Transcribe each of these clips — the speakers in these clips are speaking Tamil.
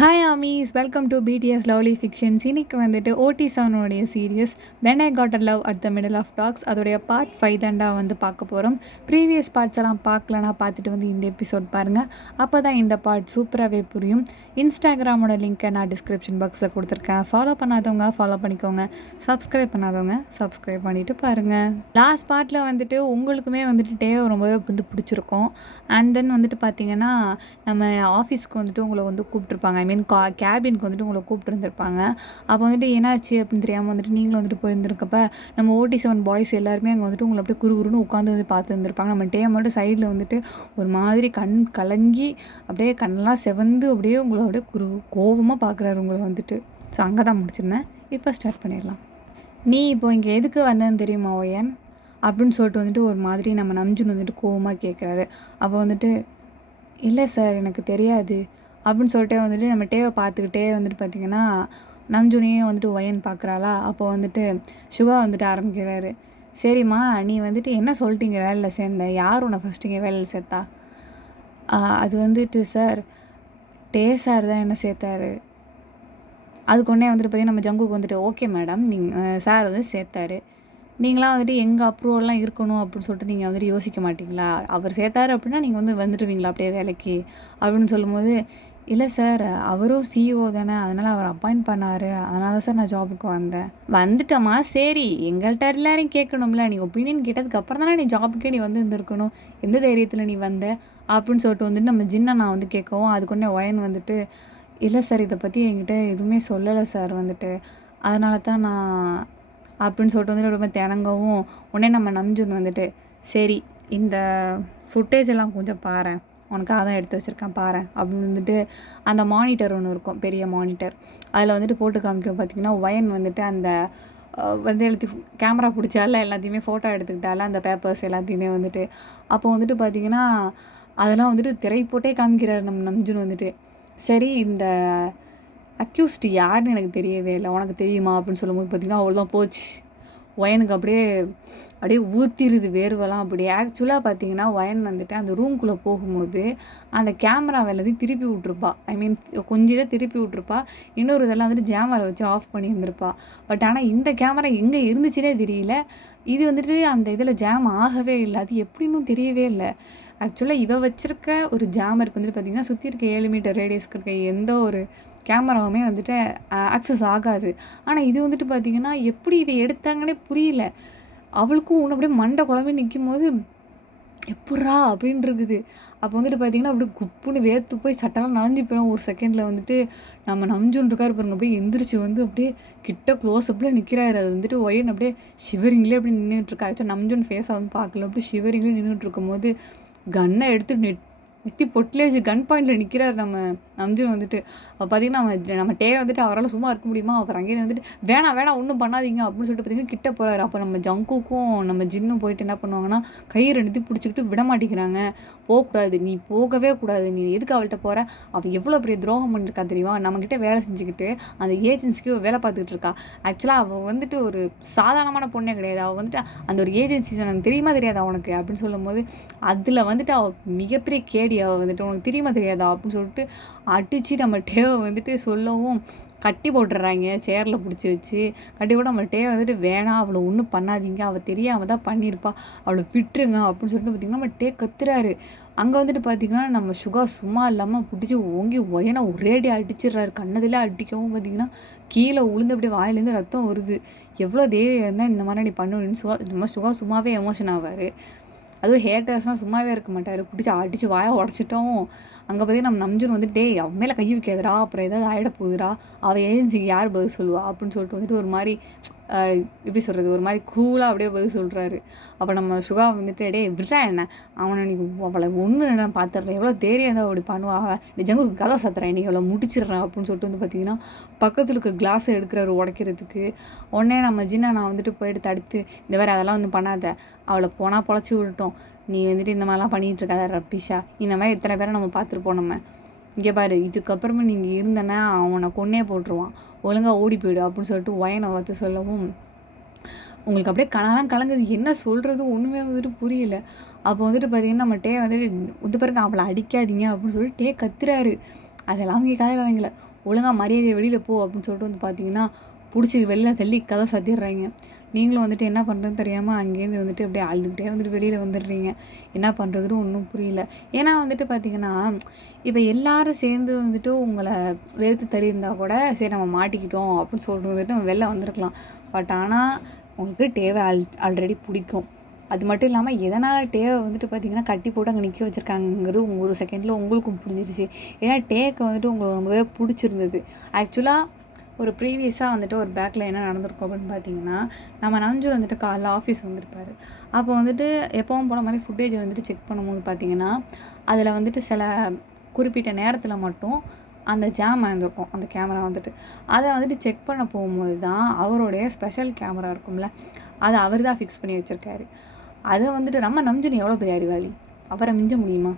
Hi ARMYs, welcome to BTS lovely fictions. இன்னைக்கு வந்துட்டு ஓடி செவனோடைய series when I got a love at the middle of talks அதோடைய பார்ட் 5 தாண்டா வந்து பார்க்க போகிறோம். ப்ரீவியஸ் பார்ட்ஸ் எல்லாம் பார்க்கலனா பார்த்துட்டு வந்து இந்த எபிசோட் பாருங்கள். அப்போ தான் இந்த பார்ட் சூப்பராகவே புரியும். இன்ஸ்டாகிராமோட லிங்க்கை நான் டிஸ்கிரிப்ஷன் பாக்ஸில் கொடுத்துருக்கேன். ஃபாலோ பண்ணாதவங்க ஃபாலோ பண்ணிக்கோங்க, சப்ஸ்கிரைப் பண்ணாதவங்க சப்ஸ்கிரைப் பண்ணிவிட்டு பாருங்கள். லாஸ்ட் பார்ட்டில் வந்துட்டு உங்களுக்குமே வந்துட்டு டேவை ரொம்பவே வந்து பிடிச்சிருக்கும். அண்ட் தென் வந்துட்டு பார்த்தீங்கன்னா நம்ம ஆஃபீஸ்க்கு வந்துட்டு உங்களை வந்து கூப்பிட்ருப்பாங்க. ஐ மீன் கேபினுக்கு வந்துட்டு உங்களை கூப்பிட்டுருந்துருப்பாங்க. அப்போ வந்துட்டு என்னாச்சு அப்படின்னு தெரியாமல் வந்துட்டு நீங்களும் வந்துட்டு போயிருந்துருக்கப்ப நம்ம OT7 பாய்ஸ் எல்லாருமே அங்கே வந்துட்டு உங்களை அப்படியே குறுகுறுன்னு உட்காந்து வந்து பார்த்து இருந்திருப்பாங்க. நம்ம டே மட்டும் சைடில் வந்துட்டு ஒரு மாதிரி கண் கலங்கி அப்படியே கண்ணெல்லாம் செவந்து அப்படியே உங்களை அப்படியே கோபமாக பார்க்குறாரு உங்களை வந்துட்டு. ஸோ அங்கே தான் முடிச்சிருந்தேன். இப்போ ஸ்டார்ட் பண்ணிடலாம். நீ இப்போ இங்கே எதுக்கு வந்தேன்னு தெரியுமா ஓயன் அப்படின்னு சொல்லிட்டு வந்துட்டு ஒரு மாதிரி நம்ம நம்ஜுன் வந்துட்டு கோவமாக கேட்குறாரு. அப்போ வந்துட்டு இல்லை சார் எனக்கு தெரியாது அப்படின்னு சொல்லிட்டே வந்துட்டு நம்ம டேவை பார்த்துக்கிட்டே வந்துட்டு பார்த்திங்கன்னா நம்ஜுனையும் வந்துட்டு ஒயன் பார்க்குறாளா. அப்போ வந்துட்டு சுகா வந்துட்டு ஆரம்பிக்கிறாரு. சரிம்மா, நீ வந்துட்டு என்ன சொல்லிட்டீங்க வேலையில் சேர்ந்த, யார் உன்னை ஃபஸ்ட்டு இங்கே வேலையில் சேர்த்தா? அது வந்துட்டு சார் டே சார் தான் என்ன சேர்த்தாரு. அதுக்கு ஒன்றே வந்துட்டு பார்த்திங்கன்னா நம்ம ஜங்குக்கு வந்துட்டு ஓகே மேடம் நீங்கள் சார் வந்து சேர்த்தாரு, நீங்களாம் வந்துட்டு எங்கள் அப்ரூவல்லாம் இருக்கணும் அப்படின்னு சொல்லிட்டு நீங்கள் வந்துட்டு யோசிக்க மாட்டிங்களா? அவர் சேர்த்தாரு அப்படின்னா நீங்கள் வந்து வந்துடுவீங்களா அப்படியே வேலைக்கு அப்படின்னு சொல்லும்போது, இல்லை சார் அவரும் CEO தானே, அதனால் அவர் அப்பாயிண்ட் பண்ணார், அதனால சார் நான் ஜாபுக்கு வந்தேன். வந்துட்டோமா, சரி எங்கள்கிட்ட எல்லாரையும் கேட்கணும்ல, நீ ஒப்பீனியன் கேட்டதுக்கப்புறம் தானே நீ ஜாபுக்கே நீ வந்து இருந்திருக்கணும், எந்த தைரியத்தில் நீ வந்த அப்படின்னு சொல்லிட்டு வந்துட்டு நம்ம ஜின்னை நான் வந்து கேட்கவும் அதுக்கு ஒன்றே ஒயன் வந்துட்டு இல்லை சார் இதை பற்றி என்கிட்ட எதுவுமே சொல்லலை சார் வந்துட்டு, அதனால தான் நான் அப்படின்னு சொல்லிட்டு வந்துட்டு ரொம்ப திணங்கவும் உடனே நம்ம நம்ஜுன் வந்துட்டு சரி இந்த ஃபுட்டேஜ் எல்லாம் கொஞ்சம் பாரு, உனக்காக தான் எடுத்து வச்சுருக்கேன் பாரு அப்படின்னு வந்துட்டு அந்த மானிட்டர் ஒன்று இருக்கும், பெரிய மானிட்டர், அதில் வந்துட்டு போட்டு காமிக்கும். பார்த்திங்கன்னா ஒயன் வந்துட்டு அந்த வந்து எல்லாத்தையும் கேமரா பிடிச்சால எல்லாத்தையுமே ஃபோட்டோ எடுத்துக்கிட்டால அந்த பேப்பர்ஸ் எல்லாத்தையுமே வந்துட்டு அப்போ வந்துட்டு பார்த்திங்கன்னா அதெல்லாம் வந்துட்டு திரை போட்டே காமிக்கிறார் நம்ம நம்ஜுன் வந்துட்டு. சரி இந்த அக்யூஸ்ட் யாருன்னு எனக்கு தெரியவே இல்லை, உனக்கு தெரியுமா அப்படின்னு சொல்லும்போது பார்த்திங்கன்னா அவ்வளோதான் போச்சு, ஒயனுக்கு அப்படியே ஊற்றிடுது வேர்வெல்லாம். அப்படி ஆக்சுவலாக பார்த்தீங்கன்னா ஒயன் வந்துட்டு அந்த ரூம்குள்ளே போகும்போது அந்த கேமரா எல்லாத்தையும் திருப்பி விட்ருப்பா. ஐ மீன் கொஞ்சம் இதை திருப்பி விட்ருப்பா, இன்னொரு இதெல்லாம் வந்துட்டு ஜேமரை வச்சு ஆஃப் பண்ணி இருந்திருப்பா. பட் ஆனால் இந்த கேமரா எங்கே இருந்துச்சுன்னே தெரியல. இது வந்துட்டு அந்த இதில் ஜாம் ஆகவே இல்லை, அது எப்படின்னு தெரியவே இல்லை. ஆக்சுவலாக இவ வச்சுருக்க ஒரு ஜாமருக்கு வந்துட்டு பார்த்திங்கன்னா சுற்றி இருக்க 7 மீட்டர் ரேடியஸ்க்கு இருக்க எந்த ஒரு கேமராவுமே வந்துட்டு ஆக்சஸ் ஆகாது. ஆனால் இது வந்துட்டு பார்த்திங்கன்னா எப்படி இதை எடுத்தாங்கன்னே புரியல. அவளுக்கும் ஒன்று அப்படியே மண்டை குழம்பு நிற்கும் போது எப்பட்றா அப்படின்னு இருக்குது. அப்போ வந்துட்டு பார்த்திங்கன்னா அப்படியே குப்புன்னு வேர்த்து போய் சட்டெல்லாம் நனைஞ்சு போயிடும். ஒரு செகண்டில் வந்துட்டு நம்ம நம்ஜுன் இருக்காரு பாருங்க, அப்படியே எந்திரிச்சு வந்து அப்படியே கிட்ட க்ளோஸ் அப்பில் நிற்கிறாரு. அது வந்துட்டு ஒயன் அப்படியே ஷிவரிங்லேயே அப்படி நின்றுட்டுருக்கா. ஆக்சுவலாக நம்ஜுன் ஃபேஸை வந்து பார்க்கல, அப்படியே ஷிவரிங்லேயே நின்றுட்டு இருக்கும்போது கன்னை எடுத்து நெத்தி பொட்டிலே வச்சு கன் பாயிண்டில் நிற்கிறார் நம்ம நம்ஜுன் வந்துட்டு. பார்த்திங்கன்னா நம்ம டே வந்துட்டு அவரால் சும்மா இருக்க முடியுமா, அவர் அங்கேயே வந்துட்டு வேணாம் ஒன்றும் பண்ணாதீங்க அப்படின்னு சொல்லிட்டு பார்த்திங்கன்னா கிட்ட போகிறாரு. அப்போ நம்ம ஜங்குக்கும் நம்ம ஜின்னும் போயிட்டு என்ன பண்ணுவாங்கன்னா கை ரெண்டுத்தையும் பிடிச்சிக்கிட்டு விட மாட்டேங்கிறாங்க. போகக்கூடாது, நீ போகவே கூடாது, நீ எதுக்கு அவள்கிட்ட போகிற, அவள் எவ்வளோ பெரிய துரோகம் பண்ணியிருக்கா தெரியுமா, நம்மக்கிட்ட வேலை செஞ்சுக்கிட்டு அந்த ஏஜென்சிக்கு வேலை பார்த்துக்கிட்டு இருக்கா. ஆக்சுவலாக அவள் வந்துட்டு ஒரு சாதாரணமான பொண்ணே கிடையாது, அவள் வந்துட்டு அந்த ஒரு ஏஜென்சி எனக்கு தெரியுமா தெரியாதா உனக்கு அப்படின்னு சொல்லும்போது அதில் வந்துட்டு அவள் மிகப்பெரிய கேடி, அவள் வந்துட்டு உனக்கு தெரியுமா தெரியாதா அப்படின்னு சொல்லிட்டு அடித்து நம்ம டேவை வந்துட்டு சொல்லவும் கட்டி போட்டுடுறாங்க சேரில் பிடிச்சி வச்சு. கட்டி போட்டு நம்ம டேவை வந்துட்டு வேணாம் அவளை ஒன்றும் பண்ணாதீங்க, அவள் தெரியாமல் தான் பண்ணியிருப்பா, அவளை விட்டுருங்க அப்படின்னு சொல்லிட்டு பார்த்திங்கன்னா நம்ம டே கத்துறாரு. அங்கே வந்துட்டு பார்த்திங்கன்னா நம்ம சுகா சும்மா இல்லாமல் பிடிச்சி ஓங்கி ஒயனை ஒரேடி அடிச்சிடுறாரு. கண்ணதில் அடிக்கவும் பார்த்திங்கன்னா கீழே உளுந்து அப்படியே வாயிலேருந்து ரத்தம் வருது. எவ்வளோ தைரியம் இருந்தால் இந்த மாதிரி நீ பண்ணுன்னு சுகா சும்மாவே எமோஷன் ஆவார். அதுவும் ஹேட்டர்ஸ்னால் சும்மாவே இருக்க மாட்டார், பிடிச்சி அடித்து வாயை உடச்சிட்டோம். அங்கே பார்த்திங்கன்னா நம்ம நம்ஜுன் வந்துட்டு டே அவன் மேலே கை வைக்காதடா, அப்புறம் ஏதாவது ஆகிட போகுதுடா, அவள் ஏஜென்சிக்கு யார் பதில் சொல்லுவா அப்படின்னு சொல்லிட்டு வந்துட்டு ஒரு மாதிரி எப்படி சொல்கிறது ஒரு மாதிரி கூலாக அப்படியே பதில் சொல்கிறாரு. அப்போ நம்ம சுகா வந்துட்டு டே விட்றா என்ன, அவனை நீ அவளை ஒன்று நான் பார்த்துட்றேன், எவ்வளோ தைரியம் தான் அப்படி பண்ணுவா, நீ ஜங்குக்கு கதை சாத்துறேன், நீ எவ்வளோ முடிச்சிடுறேன் அப்படின்னு சொல்லிட்டு வந்து பார்த்திங்கன்னா பக்கத்தில் இருக்க கிளாஸை எடுக்கிறாரு உடைக்கிறதுக்கு. உடனே நம்ம ஜின்னை நான் வந்துட்டு போயிட்டு தடுத்து இந்த மாதிரி அதெல்லாம் ஒன்றும் பண்ணாத, அவளை போனால் பொழைச்சி விட்டுட்டோம், நீ வந்துட்டு இந்த மாதிரிலாம் பண்ணிகிட்டு இருக்காத ரப்பிஷா, இந்த மாதிரி எத்தனை பேரை நம்ம பார்த்துருப்போம். நம்ம இங்கே பாரு, இதுக்கப்புறமா நீங்கள் இருந்தேன்னா அவனை கொன்னே போட்டுருவான், ஒழுங்காக ஓடி போய்டு அப்படின்னு சொல்லிட்டு ஒயனை பார்த்து சொல்லவும் உங்களுக்கு அப்படியே கனலாம் கலங்குது, என்ன சொல்கிறது ஒன்றுமே வந்துட்டு புரியல. அப்போ வந்துட்டு பார்த்திங்கன்னா நம்ம வந்துட்டு இது பாருங்க அவளை அடிக்காதீங்க அப்படின்னு சொல்லிட்டு கத்துறாரு. அதெல்லாம் அவங்க காலையில் வாங்கல, ஒழுங்காக மரியாதையை வெளியில் போ அப்படின்னு சொல்லிட்டு வந்து பார்த்தீங்கன்னா பிடிச்சி வெளில தள்ளி கதை சாத்திடுறாங்க. நீங்களும் வந்துட்டு என்ன பண்ணுறதுன்னு தெரியாமல் அங்கேருந்து வந்துட்டு அப்படியே அழுதுகிட்டே வந்துட்டு வெளியில் வந்துடுறீங்க. என்ன பண்ணுறதுன்னு ஒன்றும் புரியல. ஏன்னா வந்துட்டு பார்த்தீங்கன்னா இப்போ எல்லாரும் சேர்ந்து வந்துட்டு உங்களை வெறுத்து தள்ளியிருந்தா கூட சரி நம்ம மாட்டிக்கிட்டோம் அப்படின்னு சொல்லிட்டு வந்துட்டு நம்ம வெளில வந்திருக்கலாம். பட் ஆனால் உங்களுக்கு டேவை ஆல்ரெடி பிடிக்கும். அது மட்டும் இல்லாமல் எதனால் டேவை வந்துட்டு பார்த்தீங்கன்னா கட்டி போட்டு அங்கே நிற்க வச்சுருக்காங்கிறது ஒரு செகண்டில் உங்களுக்கும் புரிஞ்சிருச்சு. ஏன்னா டேக்கு வந்துட்டு உங்களுக்கு ரொம்பவே பிடிச்சிருந்தது. ஆக்சுவலாக ஒரு ப்ரீவியஸாக வந்துட்டு ஒரு பேக்கில் என்ன நடந்திருக்கும் அப்படின்னு பார்த்தீங்கன்னா, நம்ம நஞ்சூர் வந்துட்டு காலைல ஆஃபீஸ் வந்திருப்பார். அப்போ வந்துட்டு எப்பவும் போன மாதிரி ஃபுட்டேஜை வந்துட்டு செக் பண்ணும்போது பார்த்தீங்கன்னா, அதில் வந்துட்டு சில குறிப்பிட்ட நேரத்தில் மட்டும் அந்த ஜாம் ஆயிருந்திருக்கும் அந்த கேமரா வந்துட்டு. அதை வந்துட்டு செக் பண்ண போகும்போது தான் அவருடைய ஸ்பெஷல் கேமரா இருக்கும்ல, அதை அவர் தான் ஃபிக்ஸ் பண்ணி வச்சுருக்காரு. அதை வந்துட்டு நம்ம நம்ஜுன் எவ்வளோ பெரிய அறிவாளி, அவரை மிஞ்ச முடியுமா?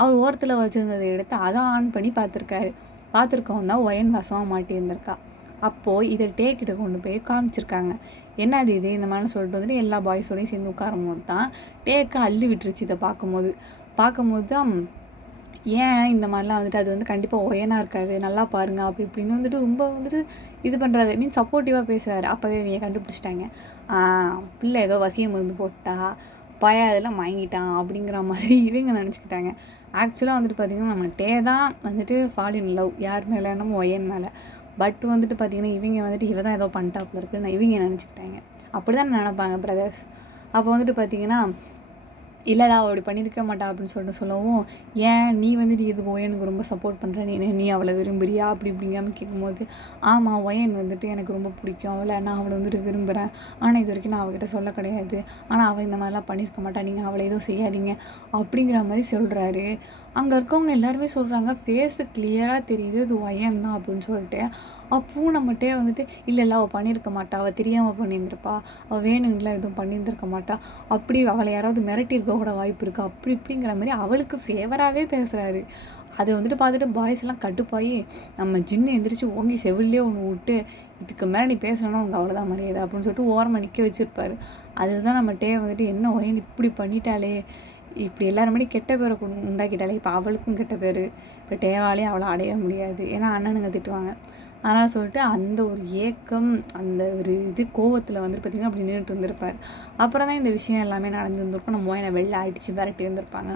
அவர் ஓரத்தில் வச்சுருந்ததை எடுத்து அதை ஆன் பண்ணி பார்த்துருக்காரு. பார்த்துருக்கவன் தான் ஒயன் வசமாக மாட்டியிருந்திருக்கா. அப்போது இதை டேக்கிட்ட கொண்டு போய் காமிச்சிருக்காங்க. என்னது இது இந்த மாதிரி சொல்லிட்டு வந்துட்டு எல்லா பாய்ஸோடையும் சேர்ந்து உட்காரும் போது தான் டேக்கு அள்ளி விட்டுருச்சு. இதை பார்க்கும்போது தான் ஏன் இந்த மாதிரிலாம் வந்துட்டு அது வந்து கண்டிப்பாக ஒயனாக இருக்காது, நல்லா பாருங்கள் அப்படி இப்படின்னு வந்துட்டு ரொம்ப வந்துட்டு இது பண்ணுறாரு. மீன்ஸ் சப்போர்ட்டிவாக பேசுகிறாரு. அப்போவே இவங்க கண்டுபிடிச்சிட்டாங்க, பிள்ளை ஏதோ வசியம் மருந்து போட்டா பய அதெல்லாம் வாங்கிட்டான் அப்படிங்கிற மாதிரி இவங்க நினச்சிக்கிட்டாங்க. ஆக்சுவலாக வந்துட்டு பார்த்திங்கன்னா நம்ம டே தான் வந்துட்டு ஃபால் இன் லவ் யார் மேலே, நம்ம ஒயன் மேலே. பட் வந்துட்டு பார்த்திங்கன்னா இவங்க வந்துட்டு இவ தான் ஏதோ பண்ணிட்டாப்புல இருக்குன்னு இவங்க நினச்சிக்கிட்டாங்க. அப்படி தான் நினைப்பாங்க பிரதர்ஸ். அப்போ வந்துட்டு பார்த்திங்கன்னா இல்லைடா அப்படி பண்ணியிருக்க மாட்டா அப்படின்னு சொல்லிட்டு சொல்லவும், ஏன் நீ வந்துட்டு இதுக்கு ஒயனுக்கு ரொம்ப சப்போர்ட் பண்ணுற, நீ அவளை விரும்புறியா அப்படி இப்படிங்காமல் கேட்கும்போது, ஆமாம் ஒயன் வந்துட்டு எனக்கு ரொம்ப பிடிக்கும் அவளை, நான் அவளை வந்துட்டு விரும்புகிறேன். ஆனால் இது வரைக்கும் நான் அவகிட்ட சொல்ல கிடையாது. ஆனால் அவள் இந்த மாதிரிலாம் பண்ணியிருக்க மாட்டா, நீங்கள் அவளை எதுவும் செய்யாதீங்க அப்படிங்கிற மாதிரி சொல்கிறாரு. அங்கே இருக்கவங்க எல்லாருமே சொல்கிறாங்க, ஃபேஸு கிளியராக தெரியுது இது ஒயன் தான் அப்படின்னு சொல்லிட்டு. அப்பவும் நம்மகிட்டே வந்துட்டு இல்லை அவள் பண்ணியிருக்க மாட்டா, அவள் தெரியாமல் பண்ணியிருந்திருப்பா, அவள் வேணுங்களா எதுவும் பண்ணியிருந்திருக்க மாட்டா, அப்படி அவளை யாராவது மிரட்டியிருக்க கூட வாய்ப்பு இருக்குது அப்படி இப்படிங்கிற மாதிரி அவளுக்கு ஃபேவராகவே பேசுகிறாரு. அதை வந்துட்டு பார்த்துட்டு பாய்ஸ் எல்லாம் கட்டுப்பாயி நம்ம ஜின்னு எந்திரிச்சு ஓங்கி செவிலே ஒன்று விட்டு, இதுக்கு மேலே நீ பேசணுன்னா உனக்கு அவ்வளோதான் மரியாதை அப்படின்னு சொல்லிட்டு ஓரமாக நிற்க வச்சுருப்பாரு. அதுதான் நம்ம டே வந்துட்டு என்ன ஒயன் இப்படி பண்ணிட்டாலே, இப்படி எல்லாருமே கெட்ட பேரை உண்டாக்கிட்டாலே, இப்போ அவளுக்கும் கெட்ட பேர், இப்போ டேவாலையும் அவளை அடைய முடியாது, ஏன்னா அண்ணனுங்க திட்டுவாங்க. அதனால் சொல்லிட்டு அந்த ஒரு ஏக்கம், அந்த ஒரு இது கோவத்தில் வந்துட்டு பார்த்திங்கன்னா அப்படி நின்றுட்டு இருந்திருப்பார். அப்புறம் தான் இந்த விஷயம் எல்லாமே நடந்துருந்துருக்கும். நம்ம என்னை வெளில அடித்து விரட்டி இருந்திருப்பாங்க.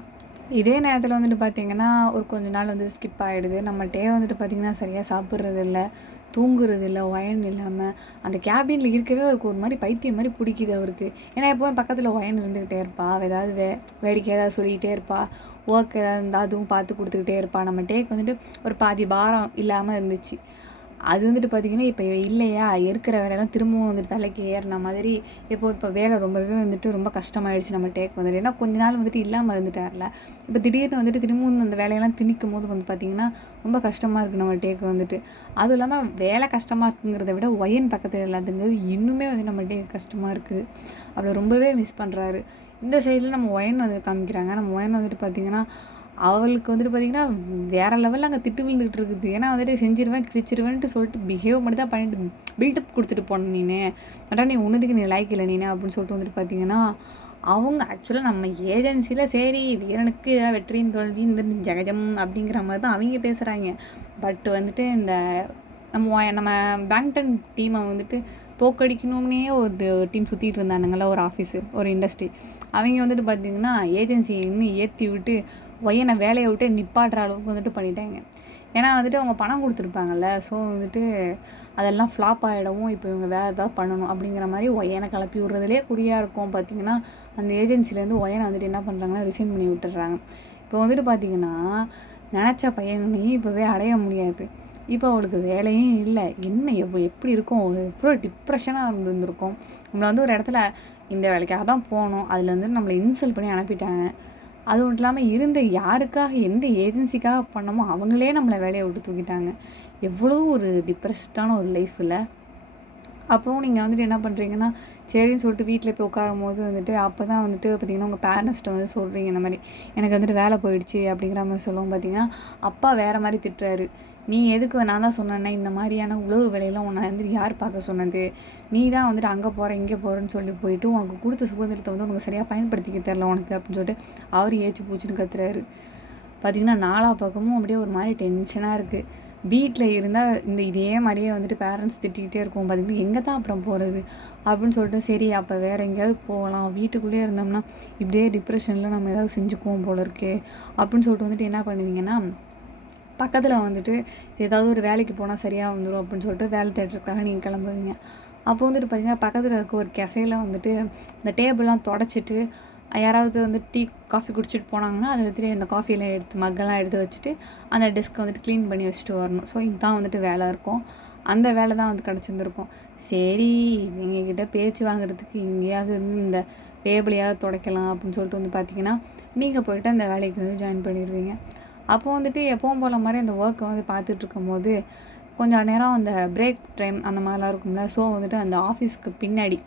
இதே நேரத்தில் வந்துட்டு பார்த்திங்கன்னா ஒரு கொஞ்ச நாள் வந்து ஸ்கிப் ஆகிடுது. நம்ம டே வந்துட்டு பார்த்திங்கன்னா சரியாக சாப்பிட்றது இல்லை, தூங்குறது இல்லை, ஒயன் இல்லாமல் அந்த கேபினில் இருக்கவே அவருக்கு ஒரு மாதிரி பைத்தியம் மாதிரி பிடிக்குது அவருக்கு. ஏன்னா எப்போவும் பக்கத்தில் ஒயன் இருந்துக்கிட்டே இருப்பா, ஏதாவது வேடிக்கை ஏதாவது சொல்லிக்கிட்டே இருப்பா, ஒர்க் ஏதாவது இருந்தால் அதுவும் பார்த்து கொடுத்துக்கிட்டே இருப்பா. நம்ம டேக்கு வந்துட்டு ஒரு பாதி பாரம் இல்லாமல் இருந்துச்சு. அது வந்துட்டு பார்த்திங்கன்னா இப்போ இல்லையா, இருக்கிற வேலையெல்லாம் திரும்பவும் வந்துட்டு தலைக்கு ஏறின மாதிரி இப்போ வேலை ரொம்பவே வந்துட்டு ரொம்ப கஷ்டமாயிடுச்சு நம்ம டேக் வந்துட்டு. ஏன்னா கொஞ்ச நாள் வந்துட்டு இல்லாமல் இருந்துட்டார்ல, இப்போ திடீர்னு வந்துட்டு திரும்பவும் அந்த வேலையெல்லாம் திணிக்கும் போது வந்து பார்த்திங்கன்னா ரொம்ப கஷ்டமாக இருக்குது நம்ம டேக்கு வந்துட்டு. அதுவும் இல்லாமல் வேலை கஷ்டமாக இருக்குங்கிறத விட ஒயன் பக்கத்தில் இல்லாதுங்கிறது இன்னுமே வந்து நம்ம டேக்கு கஷ்டமாக இருக்குது. அவளை ரொம்பவே மிஸ் பண்ணுறாரு. இந்த சைடில் நம்ம ஒயன் வந்து காமிக்கிறாங்க. நம்ம ஒயன் வந்துட்டு பார்த்திங்கன்னா அவளுக்கு வந்துட்டு பார்த்திங்கன்னா வேறு லெவலில் அங்கே திட்டு விழுந்துகிட்டு இருக்குது. ஏன்னா வந்துட்டு செஞ்சிருவேன் கிழிச்சிருவேன்ட்டு சொல்லிட்டு பிஹேவ் மட்டும் தான் பண்ணிட்டு பில்டப் கொடுத்துட்டு போனேன் நீனு, அதான் நீ உன்னதுக்கு நீ லைக் இல்லை நீனு அப்படின்னு சொல்லிட்டு வந்துட்டு பார்த்திங்கன்னா அவங்க ஆக்சுவலாக நம்ம ஏஜென்சியில் சரி வீரனுக்கு ஏதாவது வெற்றியின் தோல்வி இந்த ஜெகஜம் அப்படிங்கிற மாதிரி தான் அவங்க பேசுகிறாங்க. பட் வந்துட்டு இந்த நம்ம பேங்டன் டீமை வந்துட்டு தோக்கடிக்கணும்னே ஒரு டீம் சுற்றிட்டு இருந்தானுங்கள, ஒரு ஆஃபீஸு ஒரு இண்டஸ்ட்ரி. அவங்க வந்துட்டு பார்த்திங்கன்னா ஏஜென்சியை இன்னும் ஏற்றி விட்டு ஒயனை வேலையை விட்டு நிப்பாட்டுற அளவுக்கு வந்துட்டு பண்ணிட்டாங்க. ஏன்னா வந்துட்டு அவங்க பணம் கொடுத்துருப்பாங்கல்ல, ஸோ வந்துட்டு அதெல்லாம் ஃப்ளாப் ஆகிடவும் இப்போ இவங்க வேறு ஏதாவது பண்ணணும் அப்படிங்கிற மாதிரி ஒயனை கிளப்பி விட்றதுலேயே குறியாக இருக்கும். பார்த்திங்கன்னா அந்த ஏஜென்சிலேருந்து ஒயனை வந்துட்டு என்ன பண்ணுறாங்கன்னா ரிசைன் பண்ணி விட்டுடுறாங்க. இப்போ வந்துட்டு பார்த்திங்கன்னா நினச்ச பையனையும் இப்போவே அடைய முடியாது. இப்போ அவளுக்கு வேலையும் இல்லை, என்ன எப்படி இருக்கும், எவ்வளோ டிப்ரெஷனாக இருந்திருக்கும். நம்மளை வந்து ஒரு இடத்துல இந்த வேலைக்காக தான் போனோம், அதில் வந்துட்டு நம்மளை இன்சல்ட் பண்ணி அனுப்பிட்டாங்க. அது மட்டும் இல்லாமல் இருந்த யாருக்காக எந்த ஏஜென்சிக்காக பண்ணமோ அவங்களே நம்மளை வேலையை விட்டு தூக்கிட்டாங்க. எவ்வளோ ஒரு டிப்ரெஸ்டான ஒரு லைஃப்பில். அப்போவும் நீங்கள் வந்துட்டு என்ன பண்ணுறீங்கன்னா சரின்னு சொல்லிட்டு வீட்டில் போய் உட்காரும் போது வந்துட்டு அப்போ தான் வந்துட்டு பார்த்திங்கன்னா உங்கள் பேரண்ட்ஸ்கிட்ட வந்து சொல்கிறீங்க இந்த மாதிரி எனக்கு வந்துட்டு வேலை போயிடுச்சு அப்படிங்கிற மாதிரி சொல்லவும் பார்த்திங்கன்னா அப்பா வேறு மாதிரி திட்டுறாரு. நீ எதுக்கு, நான் தான் சொன்னேன்னே இந்த மாதிரியான உழவு வேலையெல்லாம் உன்னை வந்துட்டு யார் பார்க்க சொன்னது, நீ தான் வந்துட்டு அங்கே போகிற இங்கே போகிறேன்னு சொல்லி போயிட்டு உனக்கு கொடுத்த சுதந்திரத்தை வந்து உனக்கு சரியாக பயன்படுத்திக்க தெரில உனக்கு அப்படின்னு சொல்லிட்டு அவர் ஏச்சு பூச்சின்னு கத்துறாரு. பார்த்திங்கன்னா நாலா பக்கமும் அப்படியே ஒரு மாதிரி டென்ஷனாக இருக்குது. வீட்டில் இருந்தால் இதே மாதிரியே வந்துட்டு பேரண்ட்ஸ் திட்டிக்கிட்டே இருக்கும் பார்த்திங்கன்னா எங்கே தான் அப்புறம் போகிறது அப்படின்னு சொல்லிட்டு சரி அப்போ வேறு எங்கேயாவது போகலாம், வீட்டுக்குள்ளேயே இருந்தோம்னா இப்படியே டிப்ரெஷனில் நம்ம ஏதாவது செஞ்சுக்குவோம் போல இருக்கே அப்படின்னு சொல்லிட்டு வந்துட்டு என்ன பண்ணுவீங்கன்னா பக்கத்தில் வந்துட்டு ஏதாவது ஒரு வேலைக்கு போனால் சரியாக வந்துடும் அப்படின்னு சொல்லிட்டு வேலை தேடுறதுக்காக நீங்கள் கிளம்புவீங்க. அப்போ வந்துட்டு பார்த்திங்கன்னா பக்கத்தில் இருக்க ஒரு கெஃபேல வந்துட்டு இந்த டேபிள்லாம் தொடச்சிட்டு யாராவது வந்து டீ காஃபி குடிச்சிட்டு போனாங்கன்னா அதை வந்துட்டு இந்த காஃபியெல்லாம் எடுத்து மக்கெல்லாம் எடுத்து வச்சுட்டு அந்த டெஸ்க்கை வந்துட்டு க்ளீன் பண்ணி வச்சுட்டு வரணும். ஸோ இதுதான் வந்துட்டு வேலை இருக்கும். அந்த வேலை தான் வந்து கிடச்சிருந்துருக்கும். சரி எங்ககிட்ட பேச்சு வாங்குறதுக்கு எங்கேயாவது இருந்து இந்த டேபிளையாவது துடைக்கலாம் அப்படின்னு சொல்லிட்டு வந்து பார்த்திங்கன்னா நீங்கள் போய்ட்டு அந்த வேலைக்கு வந்து ஜாயின் பண்ணிடுவீங்க. அப்போ வந்துட்டு எப்பவும் போல் மாதிரி அந்த ஒர்க்கை வந்து பார்த்துட்ருக்கும் போது கொஞ்சம் நேரம் அந்த பிரேக் டைம் அந்த மாதிரிலாம் இருக்கும்ல. ஸோ வந்துட்டு அந்த ஆஃபீஸ்க்கு பின்னாடி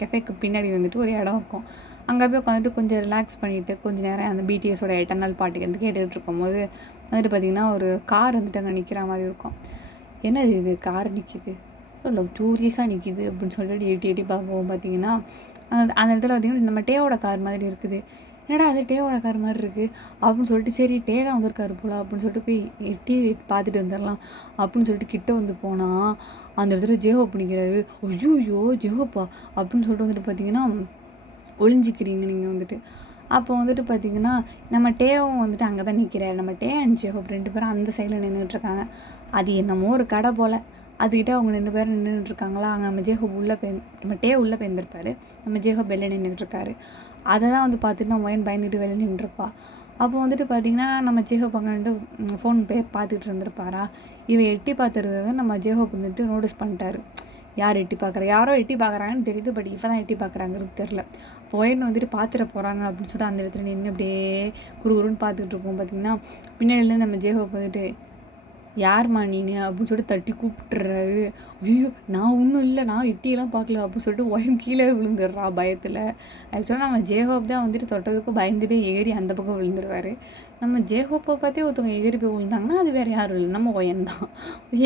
கெஃபேக்கு பின்னாடி வந்துட்டு ஒரு இடம் இருக்கும். அங்கே போய் உட்காந்துட்டு கொஞ்சம் ரிலாக்ஸ் பண்ணிவிட்டு கொஞ்சம் நேரம் அந்த பிடிஎஸோட எட்டர்னல் பாட்டுக்கு வந்து கேட்டுகிட்டு இருக்கும்போது வந்துட்டு பார்த்திங்கன்னா ஒரு கார் வந்துட்டு அங்கே நிற்கிற மாதிரி இருக்கும். என்னது இது கார் நிற்கிது, இல்லை டூரிஸாக நிற்கிது அப்படின்னு சொல்லிட்டு எட்டி எட்டி பார்ப்போம். பார்த்திங்கன்னா அந்த இடத்துல பார்த்திங்கன்னா நம்ம டேவோட கார் மாதிரி இருக்குது. என்னடா அது டேவோட கார் மாதிரி இருக்குது அப்படின்னு சொல்லிட்டு சரி டே தான் வந்திருக்காரு போல அப்படின்னு சொல்லிட்டு போய் எட்டி பார்த்துட்டு வந்துடலாம் அப்படின்னு சொல்லிட்டு கிட்ட வந்து போனால் அந்த இடத்துல ஜேஹோப் நிற்கிறாரு. ஐயோ ஜேஹோப்பா அப்படின்னு சொல்லிட்டு வந்துட்டு பார்த்திங்கன்னா ஒளிஞ்சிக்கிறீங்க நீங்கள் வந்துட்டு. அப்போ வந்துட்டு பார்த்திங்கன்னா நம்ம டேவும் வந்துட்டு அங்கே தான் நிற்கிறாரு. நம்ம டே அண்ட் ஜேஹோப் 2 பேரும் அந்த சைடில் நின்றுட்டுருக்காங்க. அது என்னமோ ஒரு கடை போல் அதுக்கிட்ட அவங்க 2 பேரும் நின்றுட்டுருக்காங்களா. அங்கே நம்ம ஜேஹோப் நம்ம டே உள்ளே போயிருந்திருப்பாரு, நம்ம ஜேஹோப் வெளில நின்றுட்டுருக்காரு. அதை தான் வந்து பார்த்துட்டு நம்ம ஒயன் பயந்துட்டு வெளில நின்றுருப்பா. அப்போ வந்துட்டு பார்த்திங்கன்னா நம்ம ஜேஹோப் அங்கே நின்று ஃபோன் பார்த்துட்டு இருந்திருப்பாரா. இவன் எட்டி பார்த்துருந்தது நம்ம ஜேஹோப் வந்துட்டு நோட்டீஸ் பண்ணிட்டாரு. யார் எட்டி பார்க்குறா, யாரோ எட்டி பார்க்குறாங்கன்னு தெரியுது, பட் இப்போ தான் எட்டி பார்க்குறாங்கிறது தெரில. ஒயன் வந்துட்டு பார்த்துட போகிறாங்க அப்படின்னு சொல்லிட்டு அந்த இடத்துல நின்று அப்படியே குறுகுறுன்னு பார்த்துட்டு இருப்போம். பார்த்திங்கன்னா பின்னாடிலேருந்து நம்ம ஜேஹோப் வந்துட்டு யார்மா நீனு அப்படின்னு சொல்லிட்டு தட்டி கூப்பிட்டுறாரு. ஐயோ நான் ஒன்றும் இல்லை, நான் எட்டியெல்லாம் பார்க்கல அப்படின்னு சொல்லிட்டு ஒயன் கீழே விழுந்துடுறா பயத்தில். ஆக்சுவலாக நம்ம ஜேஹோப் தான் வந்துட்டு தொட்டதுக்கும் பயந்துட்டு ஏறி அந்த பக்கம் விழுந்துருவார். நம்ம ஜேஹோப்பை பார்த்தே ஒருத்தவங்க எகிரி போய் விழுந்தாங்கன்னா அது வேறு யாரும் இல்லை, நம்ம ஒயன் தான்.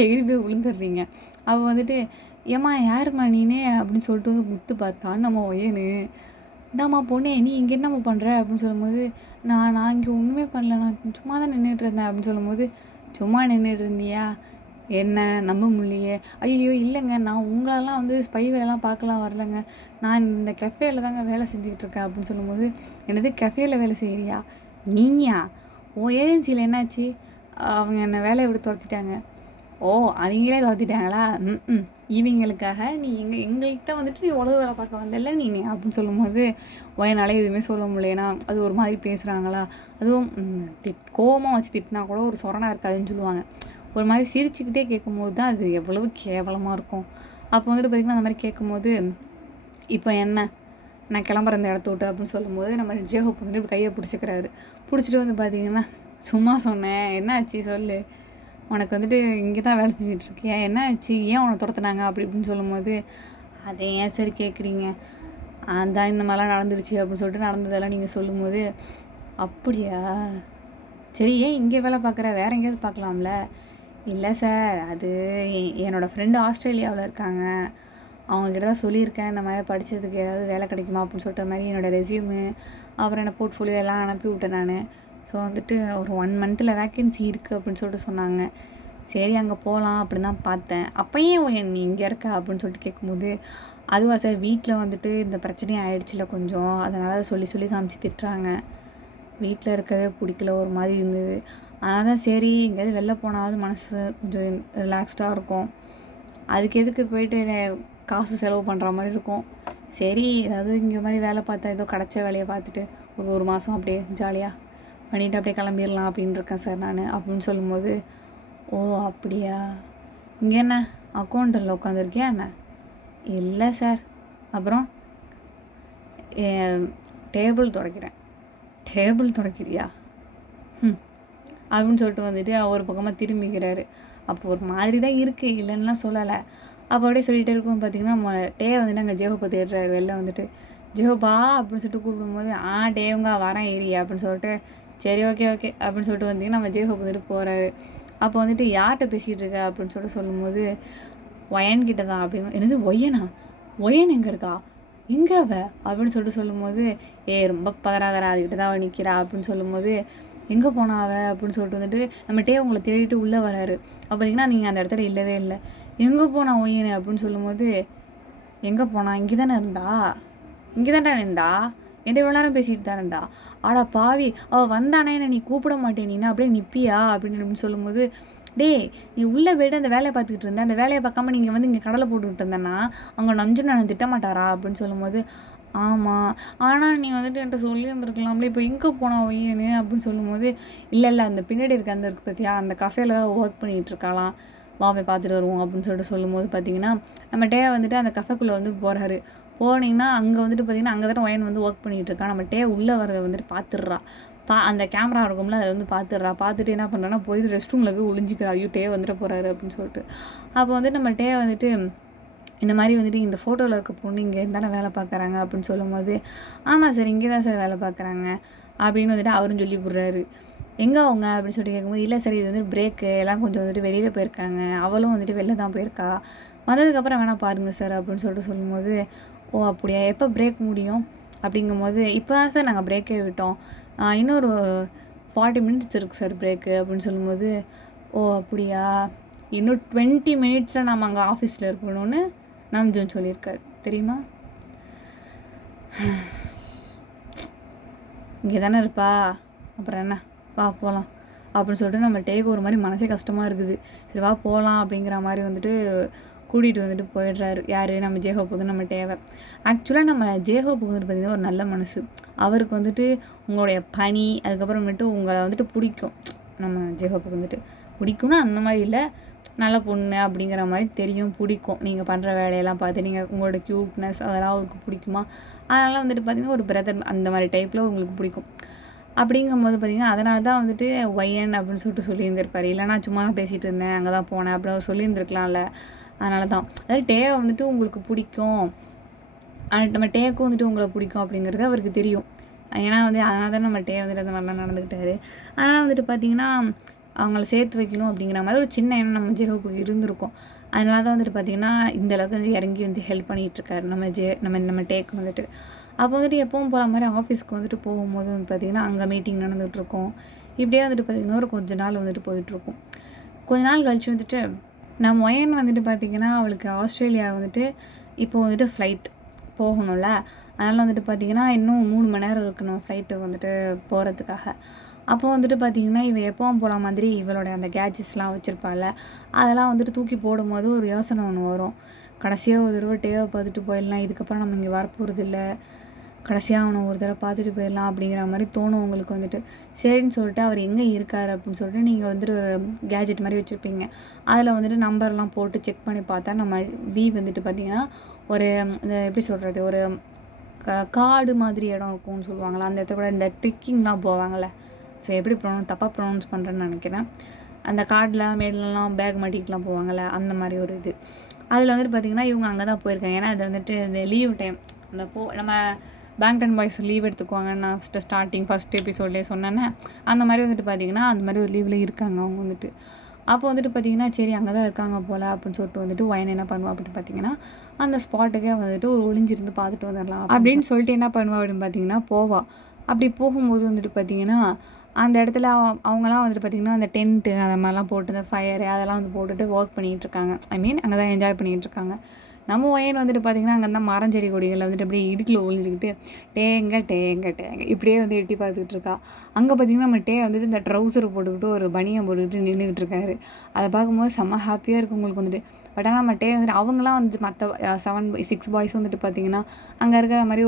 எகிரி போய் விழுந்துடுறீங்க. அவள் வந்துட்டு ஏம்மா யாருமா நீனே அப்படின்னு சொல்லிட்டு வந்து முத்து பார்த்தா நம்ம ஒயனு. இந்தாம்மா பொண்ணே நீ இங்கே என்னம்மா பண்ணுற அப்படின்னு சொல்லும்போது நான் இங்கே ஒன்றுமே பண்ணல, நான் சும்மா தான் நின்றுட்டு இருந்தேன் அப்படின்னு சொல்லும்போது சும்மா நின்றுட்டு இருந்தியா, என்ன நம்ப முடியலையே. ஐயோ இல்லைங்க, நான் உங்களெல்லாம் வந்து ஸ்பை வேலைலாம் பார்க்கலாம் வரலைங்க, நான் இந்த கெஃபேல தாங்க வேலை செஞ்சுக்கிட்டு இருக்கேன் அப்படின்னு சொல்லும்போது என்னது கெஃபேல வேலை செய்கிறியா நீயா, ஓ ஏஜென்சியில் என்னாச்சு, அவங்க என்னை வேலையை விட்டு துரத்திட்டாங்க. ஓ அவங்களே துரத்திட்டாங்களா, இவங்களுக்காக நீ எங்கள்கிட்ட வந்துட்டு நீ உலக வேலை பார்க்க வந்தல நீ அப்படின்னு சொல்லும்போது ஒயனாலே எதுவுமே சொல்ல முடியலனா அது ஒரு மாதிரி பேசுகிறாங்களா. அதுவும் கோவமாக வச்சு திட்டினா கூட ஒரு சொரணா இருக்காதுன்னு சொல்லுவாங்க. ஒரு மாதிரி சிரிச்சுக்கிட்டே கேட்கும்போது தான் அது எவ்வளவு கேவலமாக இருக்கும். அப்போ வந்துட்டு பார்த்திங்கன்னா அந்த மாதிரி கேட்கும்போது இப்போ என்ன நான் கிளம்புற இந்த இடத்த விட்டு அப்படின்னு சொல்லும்போது நம்ம ஜேஹோப் வந்துட்டு இப்படி கையை பிடிச்சிக்கிறாரு. பிடிச்சிட்டு வந்து பார்த்திங்கன்னா சும்மா சொன்னேன், என்ன ஆச்சு சொல்லு, உனக்கு வந்துட்டு இங்கே தான் வேலை செஞ்சிட்ருக்கியா, என்ன ஆச்சு, ஏன் உன்னை துரத்துனாங்க அப்படி இப்படின்னு சொல்லும்போது அதை ஏன் சரி கேட்குறீங்க, அதான் இந்த மாதிரிலாம் நடந்துருச்சு அப்படின்னு சொல்லிட்டு நடந்ததெல்லாம் நீங்கள் சொல்லும்போது அப்படியா சரி ஏன் இங்கே வேலை பார்க்குற, வேறு எங்கேயாவது பார்க்கலாம்ல. இல்லை சார் அது என்னோடய ஃப்ரெண்டு ஆஸ்திரேலியாவில் இருக்காங்க, அவங்கக்கிட்ட தான் சொல்லியிருக்கேன் இந்த மாதிரி படித்ததுக்கு ஏதாவது வேலை கிடைக்குமா அப்படின்னு சொல்லிட்ட மாதிரி என்னோடய ரெஸ்யூமு அப்புறம் என்ன போர்ட்ஃபோலியோ எல்லாம் அனுப்பி விட்டேன் நான். ஸோ வந்துட்டு ஒரு 1 மந்த்தில் வேக்கன்சி இருக்குது அப்படின்னு சொல்லிட்டு சொன்னாங்க. சரி அங்கே போகலாம் அப்படின்னு தான் பார்த்தேன். அப்போயே நீ இங்கே இருக்க அப்படின்னு சொல்லிட்டு கேட்கும்போது அதுவா சார் வீட்டில் வந்துட்டு இந்த பிரச்சனையும் ஆயிடுச்சுல கொஞ்சம், அதனால் சொல்லி காமிச்சு திட்டுறாங்க, வீட்டில் இருக்கவே பிடிக்கல ஒரு மாதிரி இருந்தது, அதனால் தான் சரி எங்கேயாவது வெளில போனாவது மனசு கொஞ்சம் ரிலாக்ஸ்டாக இருக்கும், அதுக்கு எதுக்கு போயிட்டு காசு செலவு பண்ணுற மாதிரி இருக்கும், சரி ஏதாவது இங்கே மாதிரி வேலை பார்த்தா ஏதோ கிடச்ச வேலையை பார்த்துட்டு ஒரு மாதம் அப்படியே ஜாலியாக பண்ணிவிட்டு அப்படியே கிளம்பிடலாம் அப்படின்னு இருக்கேன் சார் நான் அப்படின்னு சொல்லும்போது ஓ அப்படியா, இங்கே என்ன அக்கௌண்ட்டில் உட்காந்துருக்கியா என்ன, இல்லை சார், அப்புறம் டேபிள் துடைக்கிறேன், டேபிள் துடைக்கிறியா அப்படின்னு சொல்லிட்டு வந்துட்டு ஒரு பக்கமாக திரும்பிக்கிறாரு. அப்போ ஒரு மாதிரி தான் இருக்குது, இல்லைன்னுலாம் சொல்லலை. அப்போ அப்படியே சொல்லிகிட்டே இருக்கும். பார்த்திங்கன்னா நம்ம டே வந்துட்டு அங்கே ஜேஹோப்பை தேடுறாரு. வெளில வந்துட்டு ஜேஹோப்பா அப்படின்னு சொல்லிட்டு கூப்பிடும்போது டேவுங்க வரேன் ஏறி அப்படின்னு சொல்லிட்டு சரி ஓகே அப்படின்னு சொல்லிட்டு வந்தீங்கன்னா நம்ம ஜேஹோப் வந்துட்டு போகிறாரு. அப்போ வந்துட்டு யார்கிட்ட பேசிகிட்டு இருக்க அப்படின்னு சொல்லிட்டு சொல்லும்போது ஒயன் கிட்ட தான் அப்படின்னு. என்னது ஒயனா, ஒயன் எங்கே இருக்கா, எங்கே அவ அப்படின்னு சொல்லிட்டு சொல்லும்போது ரொம்ப பதறாதரா அதுக்கிட்ட தான் அவள் நிற்கிறா அப்படின்னு சொல்லும்போது எங்கே போனா அவ அப்படின்னு சொல்லிட்டு வந்துட்டு நம்ம டே உங்களை தேடிட்டு உள்ளே வராரு. அப்போ பார்த்தீங்கன்னா நீங்கள் அந்த இடத்துல இல்லவே இல்லை. எங்கே போனா ஒய்யனு அப்படின்னு சொல்லும்போது, எங்கே போனா இங்கே தானே இருந்தா, இங்கே தானே இருந்தா, என்கிட்ட இவ்வளோ நேரம் பேசிட்டு தான் இருந்தா, ஆடா பாவி அவள் வந்தானே என்ன நீ கூப்பிட மாட்டேன், நீனா அப்படியே நிற்பியா அப்படின்னு சொல்லும்போது, டே நீ உள்ளே போய்ட்டு அந்த வேலையை பார்த்துக்கிட்டு இருந்த, அந்த வேலையை பார்க்காம நீங்கள் வந்து இங்கே கடலை போட்டுக்கிட்டு இருந்தேன்னா அவங்க நம்ஜுன்னு நான் திட்டமாட்டாரா அப்படின்னு சொல்லும்போது, ஆமாம் ஆனால் நீ வந்துட்டு என்கிட்ட சொல்லியிருந்துருக்கலாம்ல, இப்போ எங்கே போனா ஒய்யனு அப்படின்னு சொல்லும்போது, இல்லை அந்த பின்னாடி இருக்க அந்த இருக்கு பார்த்தியா அந்த கஃபேல தான் ஒர்க் பண்ணிகிட்டு இருக்காளாம், வா போய் பார்த்துட்டு வருவோம் அப்படின்னு சொல்லிட்டு சொல்லும்போது பார்த்தீங்கன்னா நம்ம டே வந்துட்டு அந்த கஃபேக்குள்ளே வந்து போகிறாரு. போனீங்கன்னா அங்கே வந்துட்டு பார்த்தீங்கன்னா அங்கே தான் ஒயன் வந்து ஒர்க் பண்ணிகிட்டு இருக்கான். நம்ம டே உள்ளே வரதை வந்துட்டு பார்த்துடுறா. அந்த கேமரா இருக்கும்ல அதை வந்து பார்த்துடுறா. பார்த்துட்டு என்ன பண்ணுறான்னா போயிட்டு ரெஸ்ட் ரூமில் போய் ஒளிஞ்சிக்கிறா. ஐயோ டே வந்துட்டு போகிறாரு அப்படின்னு சொல்லிட்டு. அப்போ வந்துட்டு நம்ம டே வந்துட்டு இந்த மாதிரி வந்துட்டு இந்த ஃபோட்டோவில் இருக்க பொண்ணு இங்கே இருந்தானே வேலை பார்க்குறாங்க அப்படின்னு சொல்லும்போது, ஆமாம் சார் இங்கே தான் சார் வேலை பார்க்குறாங்க அப்படின்னு வந்துட்டு அவரும் சொல்லி விட்றாரு. எங்கே அவங்க அப்படின்னு சொல்லிட்டு கேட்கும்போது, இல்லை சார் இது வந்துட்டு பிரேக்கு எல்லாம் கொஞ்சம் வந்துட்டு வெளியில் போயிருக்காங்க, அவளும் வந்துட்டு வெளில தான் போயிருக்கா, வந்ததுக்கப்புறம் வேணால் பாருங்கள் சார் அப்படின்னு சொல்லிட்டு சொல்லும்போது, ஓ அப்படியா எப்போ பிரேக் முடியும் அப்படிங்கும்போது, இப்போ தான் சார் நாங்கள் பிரேக்கே விட்டோம், இன்னொரு 40 மினிட்ஸ் இருக்குது சார் பிரேக்கு அப்படின்னு சொல்லும்போது, ஓ அப்படியா இன்னும் 20 மினிட்ஸில் நம்ம அங்கே ஆஃபீஸில் இருக்கணும்னு நம்ஜுன் சொல்லியிருக்காரு தெரியுமா. இங்கே தானே இருப்பா, அப்புறம் என்ன வா போகலாம் அப்படின்னு சொல்லிட்டு நம்ம டேக்கு ஒரு மாதிரி மனசே கஷ்டமாக இருக்குது. சரி வா போகலாம் அப்படிங்கிற மாதிரி வந்துட்டு கூட்டிகிட்டு வந்துட்டு போயிடுறாரு. யார் நம்ம ஜேஹோப் வந்து நம்ம டேவை. ஆக்சுவலாக நம்ம ஜேஹோப்புக்கு வந்துட்டு பார்த்திங்கன்னா ஒரு நல்ல மனசு. அவருக்கு வந்துட்டு உங்களுடைய பணி அதுக்கப்புறமேட்டு உங்களை வந்துட்டு பிடிக்கும். நம்ம ஜேஹோப்புக்கு வந்துட்டு பிடிக்கும்னா அந்த மாதிரி இல்லை, நல்ல பொண்ணு அப்படிங்கிற மாதிரி தெரியும், பிடிக்கும். நீங்கள் பண்ணுற வேலையெல்லாம் பார்த்து நீங்கள் உங்களோட க்யூட்னஸ் அதெல்லாம் அவருக்கு பிடிக்குமா, அதனால் வந்துட்டு பார்த்திங்கன்னா ஒரு பிரதர் அந்த மாதிரி டைப்பில் உங்களுக்கு பிடிக்கும். அப்படிங்கும்போது பார்த்திங்கன்னா அதனால தான் வந்துட்டு ஒய்யன் அப்படின்னு சொல்லிட்டு சொல்லியிருந்திருப்பார். இல்லைனா சும்மா பேசிகிட்டு இருந்தேன் அங்கே தான் போனேன் அப்படி அவர் சொல்லியிருந்துருக்கலாம்ல. அதனால தான் அதாவது டேவை வந்துட்டு உங்களுக்கு பிடிக்கும், நம்ம டேக்கும் வந்துட்டு உங்களை பிடிக்கும் அப்படிங்கிறது அவருக்கு தெரியும். ஏன்னா வந்து அதனால தான் நம்ம டே வந்துட்டு அந்த மாதிரிலாம் நடந்துக்கிட்டாரு. அதனால் வந்துட்டு பார்த்திங்கன்னா அவங்கள சேர்த்து வைக்கணும் அப்படிங்கிற மாதிரி ஒரு சின்ன எண்ணம் நம்ம ஜேஹோப்புக்கு இருந்திருக்கும். அதனால தான் வந்துட்டு பார்த்திங்கன்னா இந்த அளவுக்கு வந்து இறங்கி வந்து ஹெல்ப் பண்ணிகிட்ருக்காரு நம்ம டேக்கு வந்துட்டு. அப்போ வந்துட்டு எப்பவும் போகிற மாதிரி ஆஃபீஸ்க்கு வந்துட்டு போகும்போது வந்து பார்த்திங்கன்னா அங்கே மீட்டிங் நடந்துகிட்ருக்கோம். இப்படியே வந்துட்டு பார்த்திங்கன்னா ஒரு கொஞ்ச நாள் வந்துட்டு போயிட்டுருக்கும். கொஞ்ச நாள் கழிச்சு வந்துட்டு நம்ம ஒயன் வந்துட்டு பார்த்திங்கன்னா அவளுக்கு ஆஸ்திரேலியா வந்துட்டு இப்போ வந்துட்டு ஃப்ளைட் போகணும்ல, அதனால் வந்துட்டு பார்த்திங்கன்னா இன்னும் 3 மணி நேரம் இருக்கணும் ஃப்ளைட்டு வந்துட்டு போகிறதுக்காக. அப்போ வந்துட்டு பார்த்திங்கன்னா இவள் எப்போவும் போகிற மாதிரி இவளோட அந்த கேட்ஜெட்ஸ்லாம் வச்சுருப்பாள், அதெல்லாம் வந்துட்டு தூக்கி போடும்போது ஒரு யோசனை ஒன்று வரும். கடைசியாக ஒரு தடவை டேவை பார்த்துட்டு போயிடலாம், இதுக்கப்புறம் நம்ம இங்கே வரப்போகிறது இல்லை, கடைசியாக அவனை ஒரு தடவை பார்த்துட்டு போயிடலாம் அப்படிங்கிற மாதிரி தோணும் உங்களுக்கு வந்துட்டு. சரின்னு சொல்லிட்டு அவர் எங்கே இருக்கார் அப்படின்னு சொல்லிட்டு நீங்கள் வந்துட்டு ஒரு கேஜெட் மாதிரி வச்சுருப்பீங்க. அதில் வந்துட்டு நம்பர்லாம் போட்டு செக் பண்ணி பார்த்தா நம்ம வந்துட்டு பார்த்திங்கன்னா ஒரு இந்த எப்படி சொல்கிறது ஒரு காடு மாதிரி இடம் இருக்கும்னு சொல்லுவாங்களா, அந்த இடத்த கூட இந்த ட்ரிக்கிங்லாம் போவாங்கள்ல, ஸோ எப்படி தப்பாக ப்ரொனவுன்ஸ் பண்ணுறேன்னு நினைக்கிறேன். அந்த கார்டில் மேடெலாம் பேக் மாட்டிக்கலாம் போவாங்கள்ல, அந்த மாதிரி ஒரு இது. அதில் வந்துட்டு பார்த்திங்கன்னா இவங்க அங்கே தான் போயிருக்காங்க. ஏன்னா அது வந்துட்டு இந்த லீவ் டைம் அந்த நம்ம பேங்டன் பாய்ஸ் லீவ் எடுத்துக்குவாங்க. நான் ஸ்டார்டிங் ஃபஸ்ட் எபிசோட்லேயே சொன்னேன்னே, அந்த மாதிரி வந்துட்டு பார்த்திங்கன்னா அந்த மாதிரி ஒரு லீவில் இருக்காங்க அவங்க வந்துட்டு. அப்போ வந்துட்டு பார்த்திங்கன்னா சரி அங்கே தான் இருக்காங்க போல் அப்படின்னு சொல்லிட்டு வந்துட்டு ஒயன் என்ன பண்ணுவா அப்படின்னு பார்த்திங்கன்னா அந்த ஸ்பாட்டுக்கே வந்துட்டு ஒரு ஒளிஞ்சிருந்து பார்த்துட்டு வந்துடலாம் அப்படின்னு சொல்லிட்டு என்ன பண்ணுவா அப்படின்னு பார்த்திங்கன்னா போவா. அப்படி போகும்போது வந்துட்டு பார்த்திங்கன்னா அந்த இடத்துல அவங்களாம் வந்துட்டு பார்த்திங்கன்னா அந்த டென்ட்டு அந்த மாதிரிலாம் போட்டு இந்த ஃபயரு அதெல்லாம் வந்து போட்டுட்டு ஒர்க் பண்ணிகிட்ருக்காங்க. ஐ மீன் அங்கே தான் என்ஜாய் பண்ணிகிட்ருக்காங்க. நம்ம ஒயன் வந்துட்டு பார்த்திங்கன்னா அங்கே இருந்தால் மரஞ்செடி கொடிகளில் வந்துட்டு அப்படியே இடுக்கில் ஒழிஞ்சிக்கிட்டு டேங்க இப்படியே வந்து எட்டி பார்த்துக்கிட்டு இருக்கா. அங்கே பார்த்திங்கன்னா நம்ம டே வந்துட்டு இந்த ட்ரௌசர் போட்டுக்கிட்டு ஒரு பனியை போட்டுக்கிட்டு நின்றுக்கிட்டு இருக்காரு. அதை பார்க்கும்போது செம்ம ஹாப்பியாக இருக்கும் உங்களுக்கு வந்துட்டு. பட் ஆனால் நம்ம டே வந்துட்டு அவங்களாம் வந்துட்டு மற்ற 6 பாய்ஸ் வந்துட்டு பார்த்திங்கன்னா அங்கே இருக்கிற மாதிரி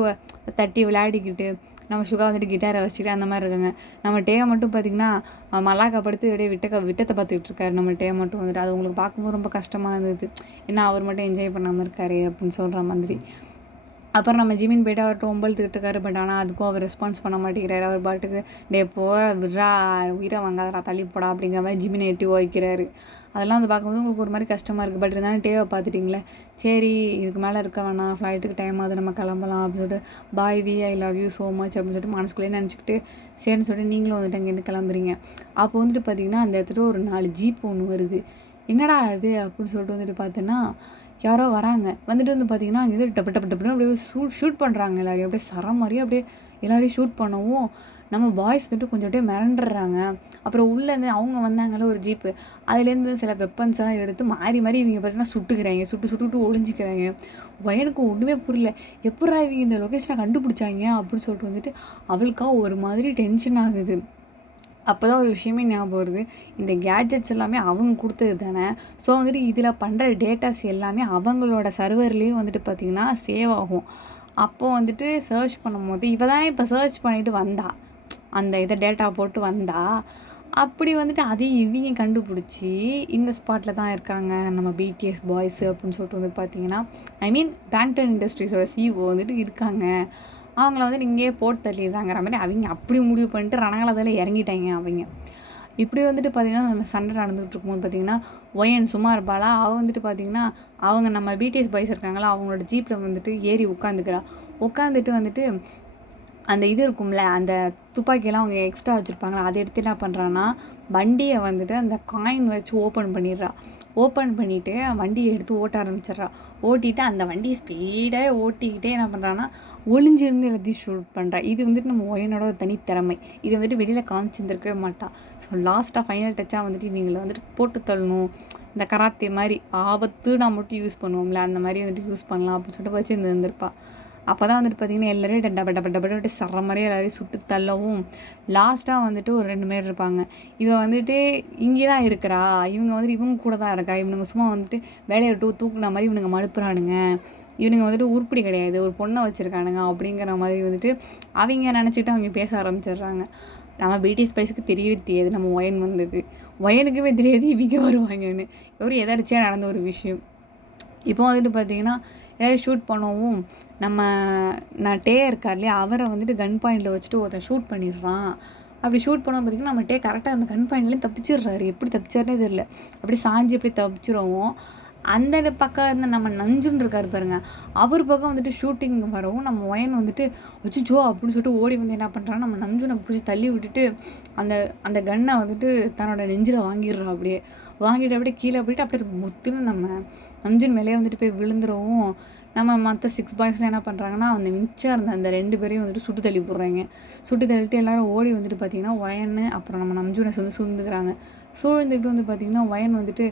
தட்டி விளையாடிக்கிட்டு நம்ம சுகா வந்துட்டு கிட்டாரை வச்சுட்டு அந்த மாதிரி இருக்காங்க. நம்ம டேவை மட்டும் பார்த்திங்கன்னா மல்லாக்கா படுத்து அப்படியே விட்டத்தை பார்த்துக்கிட்டு இருக்காரு. நம்ம டே மட்டும் வந்துட்டு அது உங்களுக்கு பார்க்கும்போது ரொம்ப கஷ்டமாக இருந்தது. ஏன்னா அவர் மட்டும் என்ஜாய் பண்ணாமல் இருக்காரு அப்படின்னு சொல்கிற மாதிரி. அப்புறம் நம்ம ஜிமின் போய்ட்டு அவர்கிட்ட ஒம்பழுத்துக்கிட்டு இருக்காரு. பட் ஆனால் அதுக்கும் அவர் ரெஸ்பான்ஸ் பண்ண மாட்டேங்கிறாரு. அவர் பாட்டுக்கு விட்றா உயிரை வாங்காதரா தள்ளி போடா அப்படிங்கிற மாதிரி ஜிமினை எட்டி வைக்கிறாரு. அதெல்லாம் வந்து பார்க்கும்போது உங்களுக்கு ஒரு மாதிரி கஷ்டமாக இருக்குது. பட் இருந்தாலும் டேவை பார்த்துட்டிங்களே, சரி இதுக்கு மேலே இருக்க வேணாம், ஃப்ளைட்டுக்கு டைம் ஆகுது நம்ம கிளம்பலாம் அப்படின்னு சொல்லிட்டு bye I love you so much அப்படின்னு சொல்லிட்டு மனசுக்குள்ளேயே நினச்சிக்கிட்டு சரின்னு சொல்லிட்டு நீங்களும் வந்துட்டு அங்கேருந்து கிளம்புறீங்க. அப்போ வந்துட்டு பார்த்திங்கன்னா அந்த இடத்துல ஒரு 4 ஜீப் ஒன்று வருது. என்னடா அது அப்படின்னு சொல்லிட்டு வந்துட்டு பார்த்தோன்னா யாரோ வராங்க. வந்துட்டு வந்து பார்த்திங்கன்னா அங்கே டப்பு டப்புன்னு அப்படியே ஷூட் பண்ணுறாங்க எல்லாரையும். அப்படியே சரம் மாதிரியே அப்படியே எல்லாரையும் ஷூட் பண்ணவும் நம்ம பாய்ஸ் வந்துட்டு கொஞ்சம் அப்படியே மிரண்டுறாங்க. அப்புறம் உள்ளேருந்து அவங்க வந்தாங்கல்ல ஒரு ஜீப்பு, அதுலேருந்து சில வெப்பன்ஸ் எல்லாம் எடுத்து மாறி மாறி இவங்க பார்த்தீங்கன்னா சுட்டுக்கிறாங்க. சுட்டுட்டு ஒளிஞ்சிக்கிறாங்க. எனக்கு ஒன்றுமே புரியல. எப்புட்றா இவங்க இந்த லொக்கேஷனை கண்டுபிடிச்சாங்க அப்படின்னு சொல்லிட்டு வந்துட்டு அவளுக்கா ஒரு மாதிரி டென்ஷன் ஆகுது. அப்போ தான் ஒரு விஷயமே ஞாபகம் வருது. இந்த கேட்ஜெட்ஸ் எல்லாமே அவங்க கொடுத்தது தானே. ஸோ வந்துட்டு இதில் பண்ணுற டேட்டாஸ் எல்லாமே அவங்களோட சர்வர்லேயும் வந்துட்டு பார்த்திங்கன்னா சேவ் ஆகும். அப்போது வந்துட்டு சர்ச் பண்ணும்போது இவ தானே இப்போ சர்ச் பண்ணிட்டு வந்தா, அந்த இதை டேட்டா போட்டு வந்தா. அப்படி வந்துட்டு அதையும் இவங்க கண்டுபிடிச்சி இந்த ஸ்பாட்டில் தான் இருக்காங்க நம்ம பிடிஎஸ் பாய்ஸு அப்படின்னு சொல்லிட்டு வந்து பார்த்தீங்கன்னா, ஐ மீன் பேங்டன் இண்டஸ்ட்ரீஸோட சிஓ வந்துட்டு இருக்காங்க. அவங்கள வந்துட்டு இங்கேயே போட்டு தள்ளிடுறாங்கிற மாதிரி அவங்க அப்படி முடிவு பண்ணிட்டு ரணங்களதில் இறங்கிட்டாங்க அவங்க. இப்படி வந்துட்டு பார்த்திங்கன்னா அந்த சண்டை நடந்துகிட்டு இருக்கும்போது பார்த்திங்கன்னா ஒயன் சும்மா இருப்பாளா, அவள் வந்துட்டு பார்த்திங்கன்னா அவங்க நம்ம பிடிஎஸ் பாய்ஸ் இருக்காங்களா அவங்களோட ஜீப்பில் வந்துட்டு ஏறி உட்காந்துட்டு வந்துட்டு அந்த இது இருக்கும்ல, அந்த துப்பாக்கியெல்லாம் அவங்க எக்ஸ்ட்ரா வச்சுருப்பாங்களா, அதை எடுத்து என்ன பண்ணுறான்னா வண்டியை வந்துட்டு அந்த காயின் வச்சு ஓப்பன் பண்ணிவிட்டு வண்டியை எடுத்து ஓட்ட ஆரம்பிச்சிட்றா. ஓட்டிட்டு அந்த வண்டியை ஸ்பீடாக ஓட்டிக்கிட்டே என்ன பண்ணுறான்னா ஒளிஞ்சிருந்து எல்லாத்தையும் ஷூட் பண்ணுறா. இது வந்துட்டு நம்ம ஒயனோட ஒரு தனித்திறமை. இது வந்துட்டு வெளியில் காமிச்சிருந்துருக்கவே மாட்டாள். ஸோ லாஸ்ட்டாக ஃபைனல் டச்சாக வந்துட்டு இவங்களை வந்துட்டு போட்டு தள்ளணும், இந்த கராத்தே மாதிரி ஆபத்து நான் மட்டும் யூஸ் பண்ணுவோம்ல, அந்த மாதிரி வந்துட்டு யூஸ் பண்ணலாம் அப்படின்னு சொல்லிட்டு வச்சு இருந்திருப்பா. அப்போ தான் வந்துட்டு பார்த்திங்கன்னா எல்லோரும் டப்பட்டு சர்ற மாதிரியே எல்லாரையும் சுட்டு தள்ளவும் லாஸ்ட்டாக வந்துட்டு ஒரு 2 பேர் இருப்பாங்க. இவன் வந்துட்டு இங்கே தான் இருக்கிறா, இவங்க வந்துட்டு இவங்க கூட தான் இருக்கா, இவனுங்க சும்மா வந்துட்டு வேலையை விட்டு தூக்குன மாதிரி இவனுங்க மழுப்புறானுங்க, இவனுங்க வந்துட்டு உருப்படி கிடையாது, ஒரு பொண்ணை வச்சுருக்கானுங்க அப்படிங்கிற மாதிரி வந்துட்டு அவங்க நினச்சிட்டு அவங்க பேச ஆரம்பிச்சிடுறாங்க. நம்ம பிடிஎஸ் பாய்ஸுக்கு தெரியவே தெரியாது நம்ம ஒயன் வந்தது, ஒயனுக்குமே தெரியாது இவங்க வருவாங்கன்னு. ஒரு எதாச்சியாக நடந்த ஒரு விஷயம். இப்போ வந்துட்டு பார்த்திங்கன்னா எதாவது ஷூட் பண்ணவும் நான் டே இருக்கார் இல்லையா, அவரை வந்துட்டு கன் பாயிண்டில் வச்சுட்டு ஒருத்தன் ஷூட் பண்ணிடுறான். அப்படி ஷூட் பண்ண பார்த்திங்கன்னா நம்ம டே கரெக்டாக அந்த கன் பாயிண்ட்லேயும் தப்பிச்சிடுறாரு. எப்படி தப்பிச்சாருனே தெரியல, அப்படி சாஞ்சி எப்படி தப்பிச்சிடுவோம். அந்த பக்கம் இருந்து நம்ம நஞ்சுன்னு இருக்காரு பாருங்க, அவர் பக்கம் வந்துட்டு ஷூட்டிங் வரவும் நம்ம ஒயன் வந்துட்டு அச்சோ அப்படின்னு சொல்லிட்டு ஓடி வந்து என்ன பண்ணுறாங்க, நம்ம நஞ்சுனை பிடிச்சி தள்ளி விட்டுட்டு அந்த கன்னை வந்துட்டு தன்னோட நெஞ்சில் வாங்கிடுறோம். வாங்கிட்டு அப்படியே கீழே போயிட்டு அப்படியே முத்துன்னு நம்ம நஞ்சுன் மேலே வந்துட்டு போய் விழுந்துடவும் நம்ம மற்ற 6 பாய்ஸ்லாம் என்ன பண்ணுறாங்கன்னா அந்த மிச்சம் இருந்த அந்த 2 பேரையும் வந்துட்டு சுட்டு தள்ளி போடுறாங்க. சுட்டு தள்ளிட்டு எல்லோரும் ஓடி வந்துட்டு பார்த்திங்கன்னா ஒயன்னு அப்புறம் நம்ம நம்ஜூனை சூழ்ந்துக்கிறாங்க. சூழ்ந்துக்கிட்டு வந்து பார்த்திங்கன்னா ஒயன் வந்துட்டு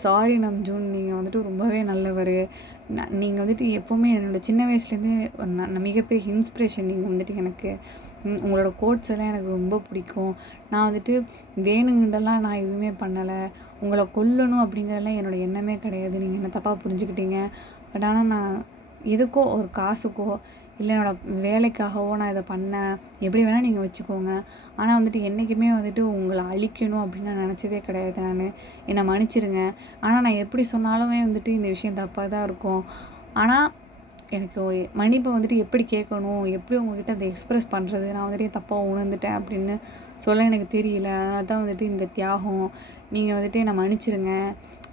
சாரி நம்ஜூன், நீங்கள் வந்துட்டு ரொம்பவே நல்லவர், நீங்கள் வந்துட்டு எப்போவுமே என்னோடய சின்ன வயசுலேருந்து மிகப்பெரிய இன்ஸ்பிரேஷன் நீங்கள் வந்துட்டு எனக்கு, உங்களோட கோட்ஸ் எல்லாம் எனக்கு ரொம்ப பிடிக்கும். நான் வந்துட்டு வேணுங்கண்டெல்லாம் நான் எதுவுமே பண்ணலை, உங்களை கொல்லணும் அப்படிங்கிறதெல்லாம் என்னோடய எண்ணமே கிடையாது, நீங்கள் என்ன தப்பாக புரிஞ்சுக்கிட்டீங்க. பட் ஆனால் நான் எதுக்கோ ஒரு காசுக்கோ இல்லை என்னோடய வேலைக்காகவோ நான் இதை பண்ணேன், எப்படி வேணால் நீங்கள் வச்சுக்கோங்க. ஆனால் வந்துட்டு என்றைக்குமே வந்துட்டு உங்களை அழிக்கணும் அப்படின்னு நான் நினச்சதே கிடையாது. என்னை மன்னிச்சிடுங்க. ஆனால் நான் எப்படி சொன்னாலுமே வந்துட்டு இந்த விஷயம் தப்பாக தான் இருக்கும். ஆனால் எனக்கு மன்னிப்பை வந்துட்டு எப்படி கேட்கணும், எப்படி உங்கள்கிட்ட அதை எக்ஸ்ப்ரெஸ் பண்ணுறது, நான் வந்துட்டு தப்பாக உணர்ந்துட்டேன் அப்படின்னு சொல்ல எனக்கு தெரியல. அதனால தான் வந்துட்டு இந்த தியாகம், நீங்கள் வந்துட்டு என்னை மன்னிச்சிடுங்க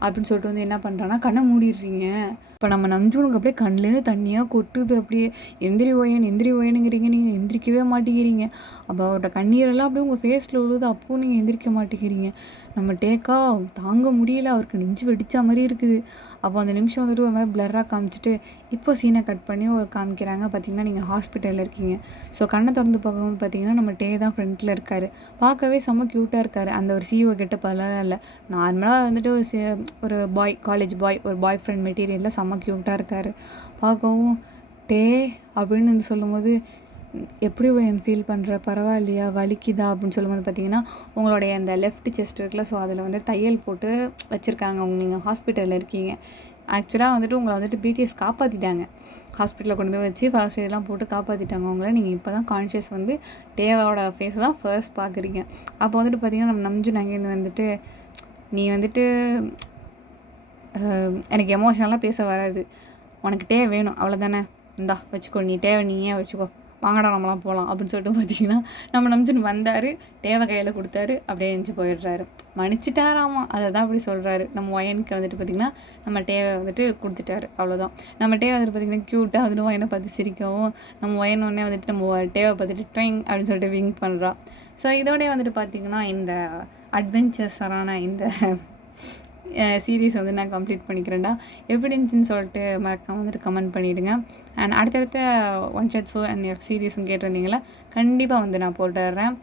அப்படின்னு சொல்லிட்டு வந்து என்ன பண்ணுறான்னா கண்ணை மூடிடுறீங்க. இப்போ நம்ம நம்ஜூனுக்கு அப்படியே கண்ணிலேருந்து தண்ணியாக கொட்டுது. அப்படியே எந்திரி ஓயனுங்கிறீங்க, நீங்கள் எந்திரிக்கவே மாட்டேங்கிறீங்க. அப்போ அவரோட கண்ணீரெல்லாம் அப்படியே உங்கள் ஃபேஸில் விழுது, அப்போவும் நீங்கள் எந்திரிக்க மாட்டேங்கிறீங்க. நம்ம டேக்கா தாங்க முடியல, அவருக்கு நெஞ்சு வெடிச்சா மாதிரி இருக்குது. அப்போ அந்த நிமிஷம் வந்துட்டு ஒரு மாதிரி பிளராக காமிச்சிட்டு இப்போ சீனை கட் பண்ணி ஒரு காமிக்கிறாங்க. பார்த்திங்கன்னா நீங்கள் ஹாஸ்பிட்டலில் இருக்கீங்க. ஸோ கண்ணை திறந்து பார்க்கும்போது பார்த்திங்கன்னா நம்ம டே தான் ஃப்ரண்ட்டில் இருக்கார். பார்க்கவே செம்ம க்யூட்டாக இருக்கார். அந்த ஒரு சிஓ கெட்டப்பெல்லாம் இல்லை, நார்மலாக வந்துட்டு ஒரு காலேஜ் பாய், ஒரு பாய் ஃப்ரெண்ட் மெட்டீரியலில் செம்ம க்யூட்டாக இருக்கார். பார்க்கவும் டே அப்படின்னு வந்து சொல்லும்போது எப்படி என் ஃபீல் பண்ணுற, பரவாயில்லையா, வலிக்குதா அப்படின்னு சொல்லும்போது பார்த்திங்கன்னா உங்களுடைய அந்த லெஃப்ட் செஸ்ட் இருக்குல்ல, ஸோ அதில் வந்து தையல் போட்டு வச்சுருக்காங்க. நீங்கள் ஹாஸ்பிட்டலில் இருக்கீங்க. ஆக்சுவலாக வந்துட்டு உங்களை வந்துட்டு பிடிஎஸ் காப்பாற்றிட்டாங்க. ஹாஸ்பிட்டலில் கொண்டு போய் வச்சு ஃபர்ஸ்ட் எய்ட்லாம் போட்டு காப்பாற்றிட்டாங்க உங்களை. நீங்கள் இப்போ தான் கான்ஷியஸ் வந்து டேவோட ஃபேஸ் தான் ஃபர்ஸ்ட் பார்க்குறீங்க. அப்போ வந்துட்டு பார்த்திங்கன்னா நம்ம நம்ஜூன் அங்கேருந்து வந்துட்டு நீ வந்துட்டு எனக்கு எமோஷனலாக பேச வராது, உனக்கு டே வேணும் அவ்வளோதானே, இந்தா வச்சுக்கோ, நீ டேவை நீயே வச்சுக்கோ, வாங்கடா நம்மளாம் போகலாம் அப்படின்னு சொல்லிட்டு பார்த்திங்கன்னா நம்ம நம்ஜூன் வந்தார், டேவை கையில் கொடுத்தாரு, அப்படியே எழுந்து போயிடுறாரு. மன்னிச்சிட்டாராமா, அதை தான் அப்படி சொல்கிறாரு. நம்ம ஒயனுக்கு வந்துட்டு பார்த்திங்கன்னா நம்ம டேவை வந்துட்டு கொடுத்துட்டாரு, அவ்வளோதான். நம்ம டேவை வந்துட்டு பார்த்திங்கன்னா க்யூட்டாக வந்துட்டு ஒயனை பார்த்து சிரிக்கவும் நம்ம ஒயன் ஒன்றே வந்துட்டு நம்ம டேவை பார்த்துட்டு ட்வைங் அப்படின்னு சொல்லிட்டு விங் பண்ணுறா. ஸோ இதோடய வந்துட்டு பார்த்திங்கன்னா இந்த அட்வென்ச்சர்ஸரான இந்த சீரீஸ் வந்து நான் கம்ப்ளீட் பண்ணிக்கிறேன்டா. எப்படி இருந்துச்சுன்னு சொல்லிட்டு மறக்காம வந்துட்டு கமெண்ட் பண்ணிவிடுங்க. அண்ட் அடுத்தடுத்த one shot show and F சீரீஸும் கேட்டிருந்தீங்களா, கண்டிப்பாக வந்து நான் போட்டுடுறேன்.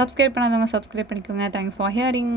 சப்ஸ்கிரைப் பண்ணாதவங்க சப்ஸ்கிரைப் பண்ணிக்கோங்க. Thanks for hearing.